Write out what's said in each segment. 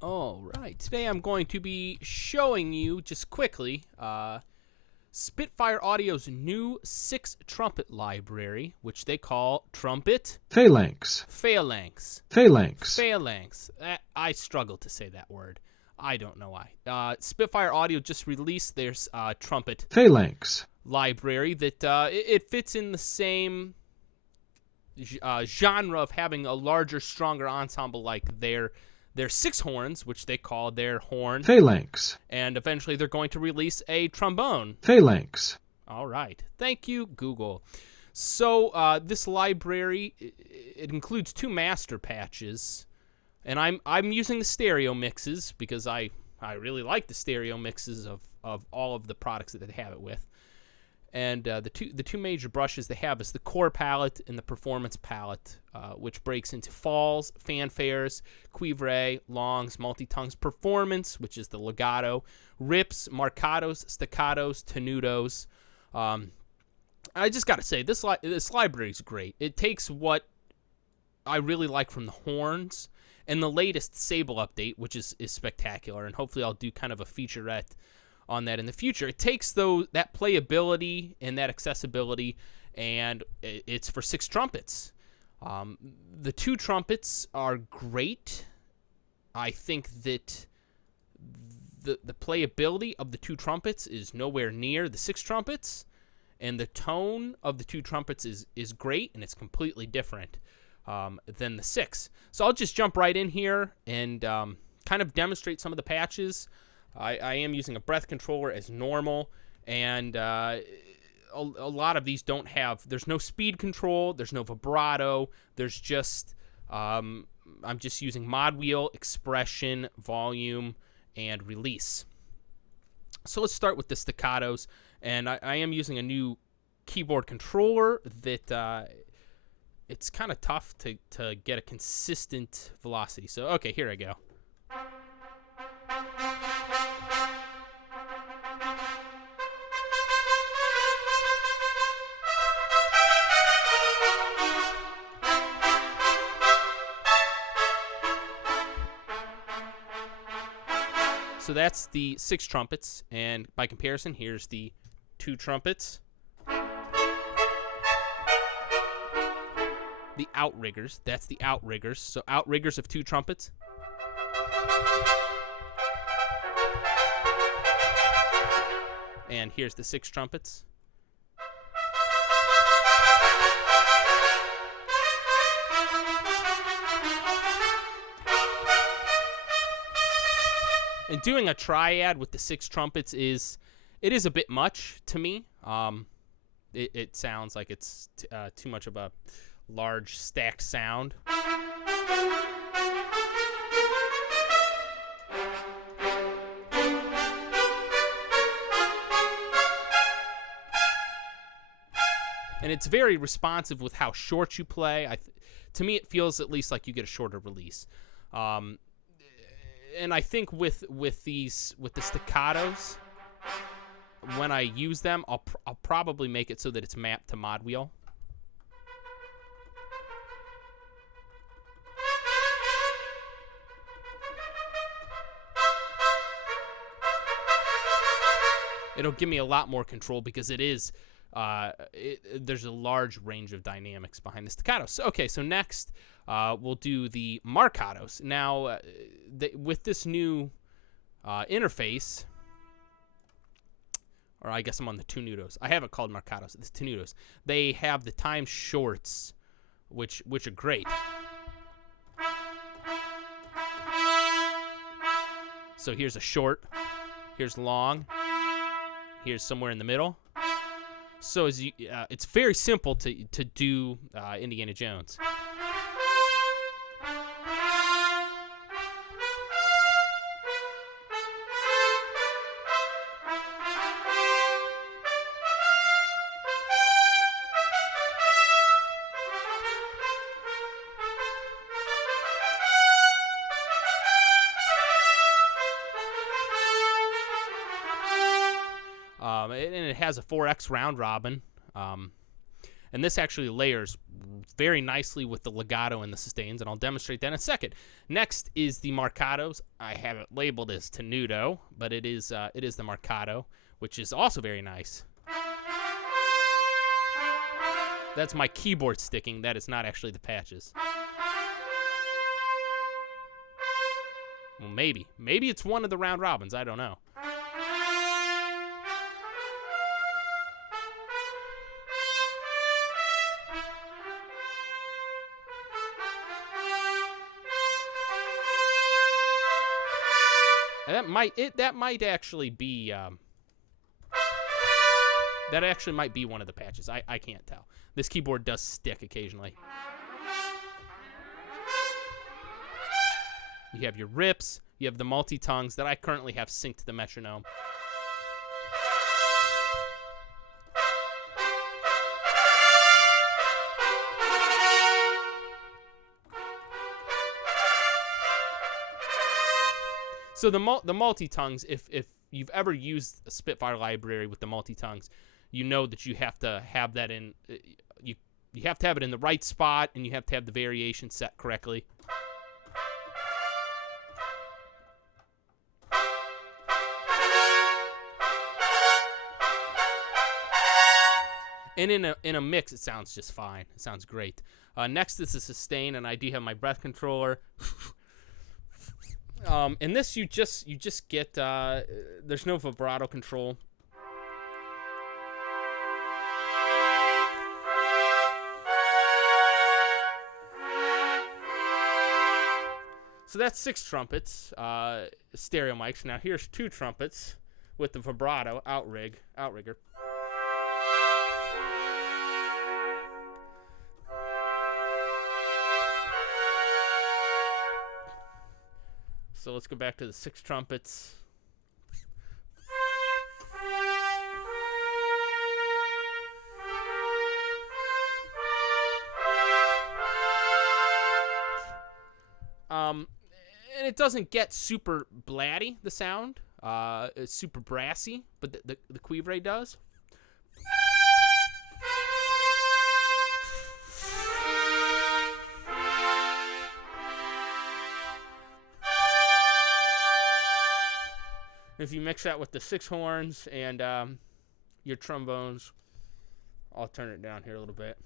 All right, today I'm going to be showing you just quickly Spitfire Audio's new 6-trumpet library, which they call Trumpet Phalanx. Phalanx. Phalanx. Phalanx. I struggle to say that word. I don't know why. Spitfire Audio just released their Trumpet Phalanx. library that it fits in the same genre of having a larger, stronger ensemble like their 6 horns, which they call their horn. Phalanx. And eventually they're going to release a trombone. Phalanx. All right. Thank you, Google. So this library, it includes 2 master patches, and I'm using the stereo mixes because I really like the stereo mixes of all of the products that they have it with. And the two major brushes they have is the core palette and the performance palette, which breaks into falls, fanfares, cuivre, longs, multi-tongues, performance, which is the legato, rips, marcatos, staccatos, tenutos. I just got to say, this library is great. It takes what I really like from the horns and the latest Sable update, which is spectacular, and hopefully I'll do kind of a featurette on that in the future. It takes that playability and that accessibility, and it's for 6 trumpets. The 2 trumpets are great. I think that the playability of the 2 trumpets is nowhere near the 6 trumpets, and the tone of the 2 trumpets is great, and it's completely different than the 6. So I'll just jump right in here and kind of demonstrate some of the patches. I am using a breath controller as normal, and a lot of these don't have, there's no speed control, there's no vibrato, there's just, I'm just using mod wheel, expression, volume, and release. So let's start with the staccatos, and I am using a new keyboard controller that it's kind of tough to get a consistent velocity. So, okay, here I go. So that's the 6 trumpets, and by comparison, here's the 2 trumpets. The outriggers, that's the outriggers. So outriggers of 2 trumpets. And here's the 6 trumpets. And doing a triad with the 6 trumpets is a bit much to me. It sounds like it's too much of a large stacked sound. And it's very responsive with how short you play. To me, it feels at least like you get a shorter release. And I think with the staccatos, when I use them, I'll probably make it so that it's mapped to mod wheel. It'll give me a lot more control because it is there's a large range of dynamics behind the staccatos. So, okay, so next we'll do the marcatos. Now, with this new interface, or I guess I'm on the tenutos. I have it called marcatos. It's tenutos. They have the time shorts, which are great. So here's a short. Here's long. Here's somewhere in the middle. So as you, it's very simple to do Indiana Jones. And it has a 4x round robin. And this actually layers very nicely with the legato and the sustains, and I'll demonstrate that in a second. Next is the marcatos. I have it labeled as tenuto, but it is the marcato, which is also very nice. That's my keyboard sticking. That is not actually the patches. Well, maybe. Maybe it's one of the round robins. I don't know. That might actually be that actually might be one of the patches. I can't tell. This keyboard does stick occasionally. You have your rips. You have the multi-tongues that I currently have synced to the metronome. So the multi-tongues, if you've ever used a Spitfire library with the multi-tongues, you know that you have to have that in you have to have it in the right spot, and you have to have the variation set correctly. And in a mix, it sounds just fine. It sounds great. Next is the sustain, and I do have my breath controller. And this you just get there's no vibrato control. So that's 6 trumpets, stereo mics. Now here's 2 trumpets with the vibrato outrigger. So let's go back to the 6 trumpets. And it doesn't get super blatty, the sound. It's super brassy, but the cuivre does. If you mix that with the 6 horns and your trombones, I'll turn it down here a little bit.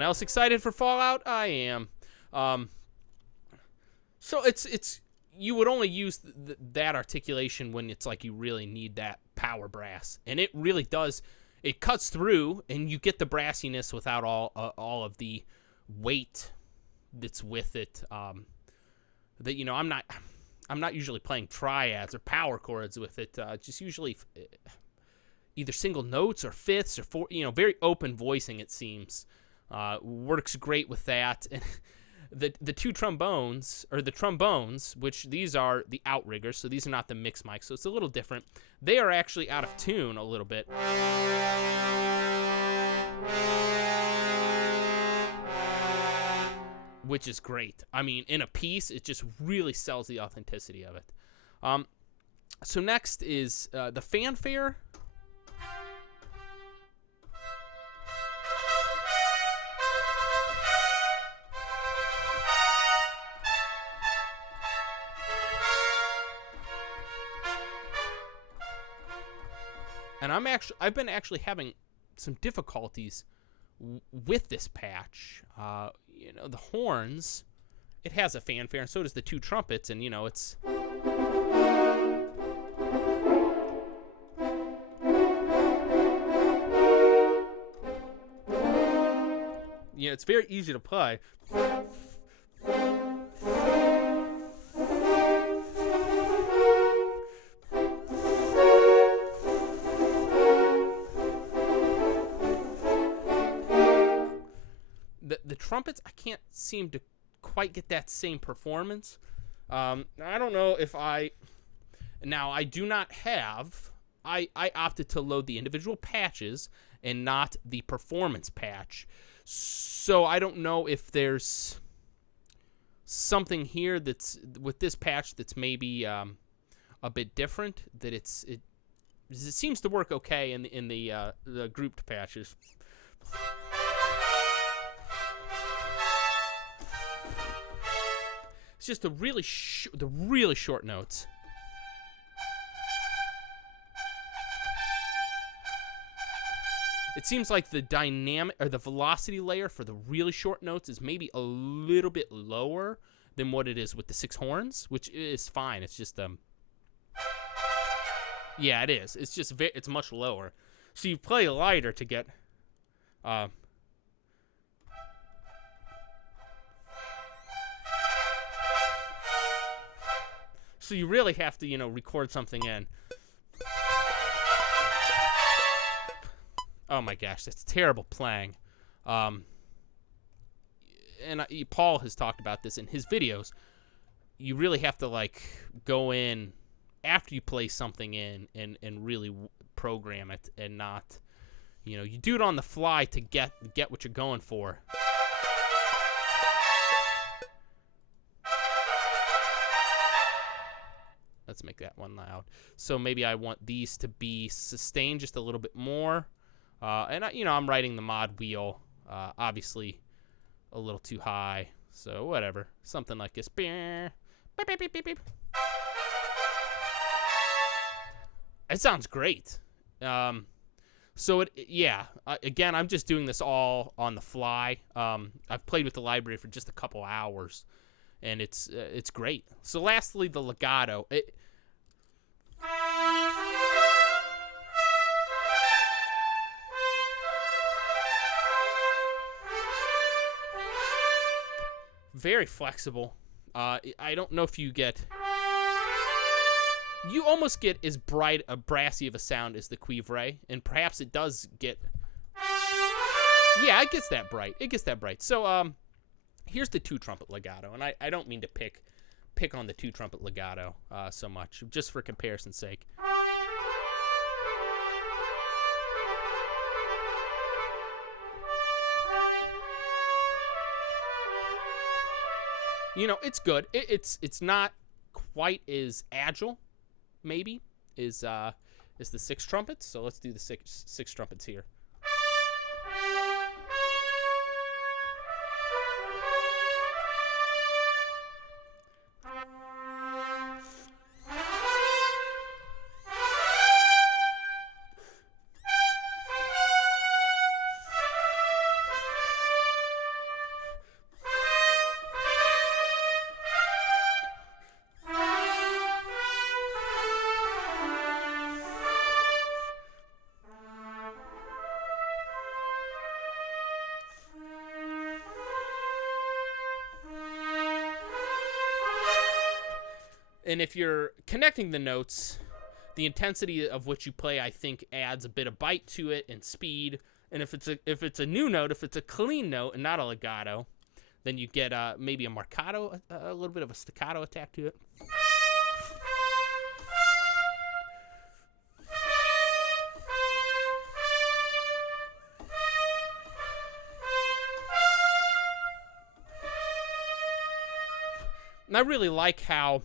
Else excited for Fallout? I am. So it's you would only use that articulation when it's like you really need that power brass, and it really does. It cuts through, and you get the brassiness without all of the weight that's with it. That I'm not usually playing triads or power chords with it. Just usually either single notes or fifths or four. Very open voicing, it seems. Works great with that. And the 2 trombones, or the trombones, which these are the outriggers, so these are not the mix mics, so it's a little different. They are actually out of tune a little bit. Which is great. I mean, in a piece, it just really sells the authenticity of it. So next is the fanfare. And I've been actually having some difficulties with this patch. The horns, it has a fanfare, and so does the 2 trumpets, and it's it's very easy to play. trumpets, I can't seem to quite get that same performance. I don't know if now I do not have, I opted to load the individual patches and not the performance patch. So I don't know if there's something here that's with this patch that's maybe a bit different, that it seems to work okay in the grouped patches. It's just the really short notes. It seems like the dynamic or the velocity layer for the really short notes is maybe a little bit lower than what it is with the 6 horns, which is fine. It's just yeah, it is. It's just it's much lower. So you play lighter to get so you really have to, record something in. Oh my gosh, that's terrible playing. And Paul has talked about this in his videos. You really have to go in after you play something in and really program it, and not, you do it on the fly to get what you're going for. Let's make that one loud. So maybe I want these to be sustained just a little bit more. And I'm writing the mod wheel, obviously a little too high. So whatever, something like this. Beep, beep, beep, beep, beep. It sounds great. So again, I'm just doing this all on the fly. I've played with the library for just a couple hours, and it's great. So lastly, the legato. Very flexible. I don't know if you get... You almost get as bright a brassy of a sound as the cuivre, and perhaps it does get... Yeah, it gets that bright. So, here's the 2-trumpet legato, and I don't mean to pick on the 2-trumpet legato so much, just for comparison's sake. It's good. It's not quite as agile, maybe, as the 6 trumpets. So let's do the six trumpets here. And if you're connecting the notes, the intensity of which you play, I think, adds a bit of bite to it and speed. And if it's a new note, if it's a clean note and not a legato, then you get maybe a marcato, a little bit of a staccato attack to it. And I really like how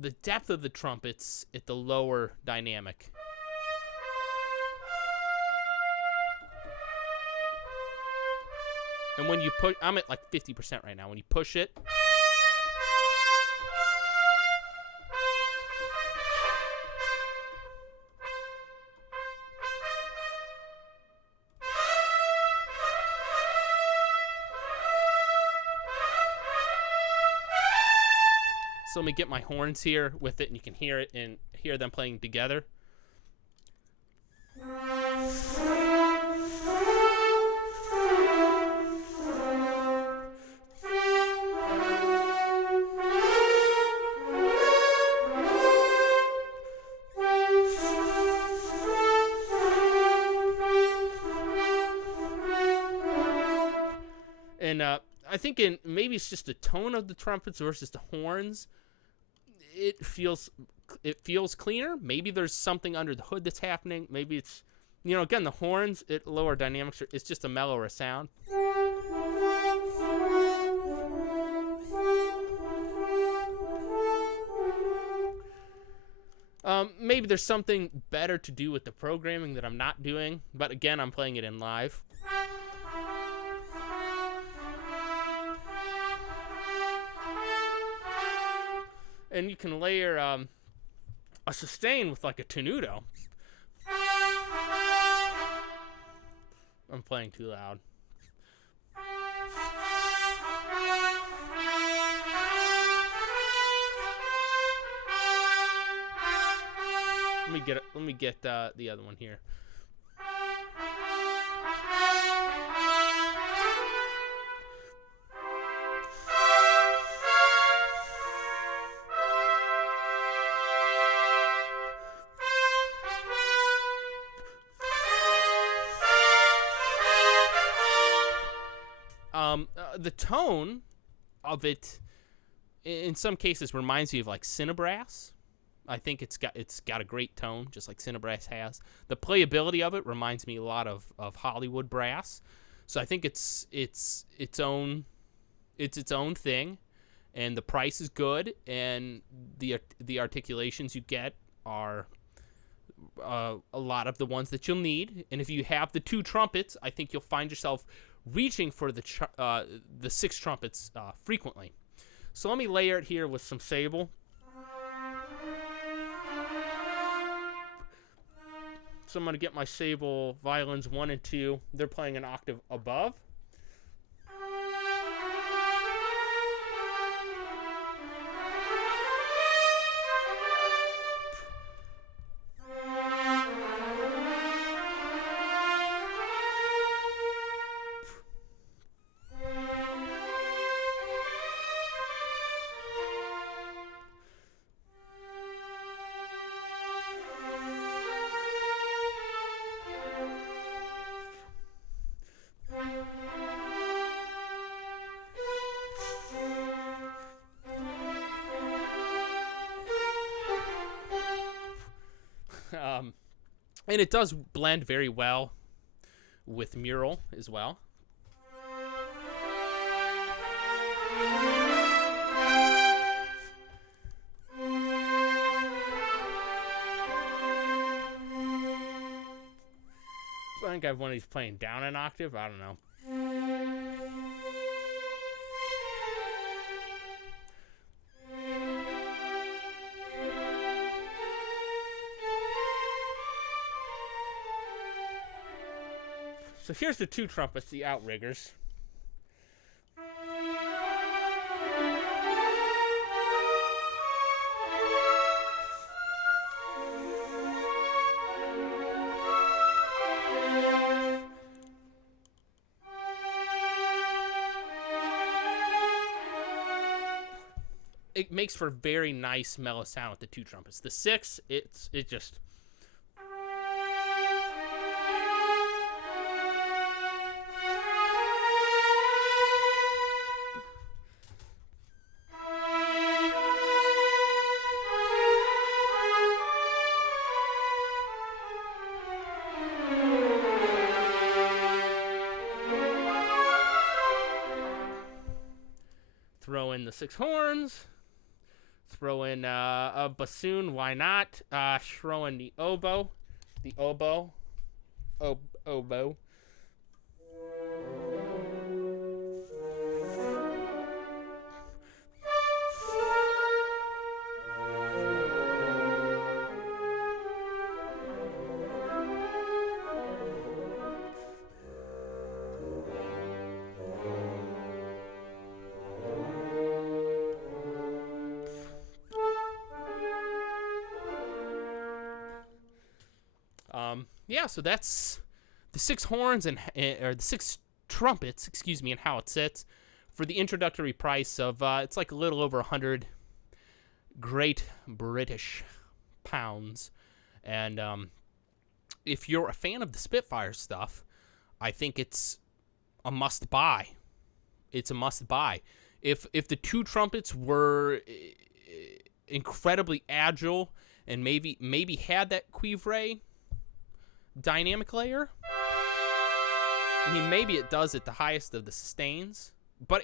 the depth of the trumpets at the lower dynamic. And when you push, I'm at like 50% right now. When you push it, so let me get my horns here with it, and you can hear it and hear them playing together. I think maybe it's just the tone of the trumpets versus the horns. It feels cleaner. Maybe there's something under the hood that's happening. Maybe it's, again, the horns, lower dynamics, it's just a mellower sound. Maybe there's something better to do with the programming that I'm not doing, but again, I'm playing it in live. And you can layer a sustain with like a tenuto. I'm playing too loud. Let me get the other one here. The tone of it, in some cases, reminds me of like Cinebrass. I think it's got a great tone, just like Cinebrass has. The playability of it reminds me a lot of Hollywood brass. So I think it's its own thing, and the price is good, and the articulations you get are a lot of the ones that you'll need. And if you have the 2 trumpets, I think you'll find yourself reaching for the 6 trumpets frequently. So let me layer it here with some sable. So I'm going to get my sable violins 1 and 2. They're playing an octave above. And it does blend very well with mural as well. I think I have one of these playing down an octave. I don't know. So here's the 2 trumpets, the outriggers. It makes for a very nice mellow sound with the 2 trumpets. The 6, it just... Throw in the 6 horns. Throw in a bassoon. Why not? Throw in the oboe. The oboe. Oboe. Yeah, so that's the 6 horns or the 6 trumpets, excuse me, and how it sits for the introductory price of it's like a little over 100 Great British pounds. And if you're a fan of the Spitfire stuff, I think it's a must buy. it's a must-buy. If the two trumpets were incredibly agile and maybe had that cuivre dynamic layer, I mean, maybe it does at the highest of the sustains, but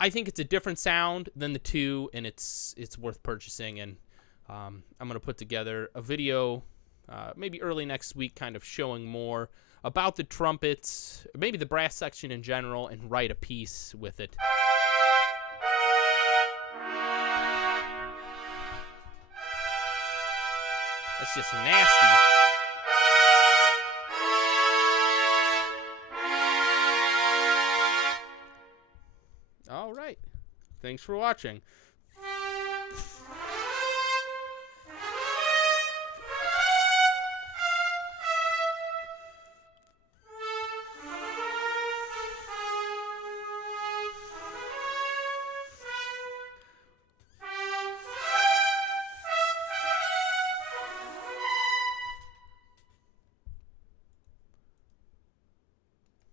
I think it's a different sound than the two, and it's worth purchasing. And I'm gonna put together a video, maybe early next week, kind of showing more about the trumpets, maybe the brass section in general, and write a piece with it. That's just nasty. All right. Thanks for watching.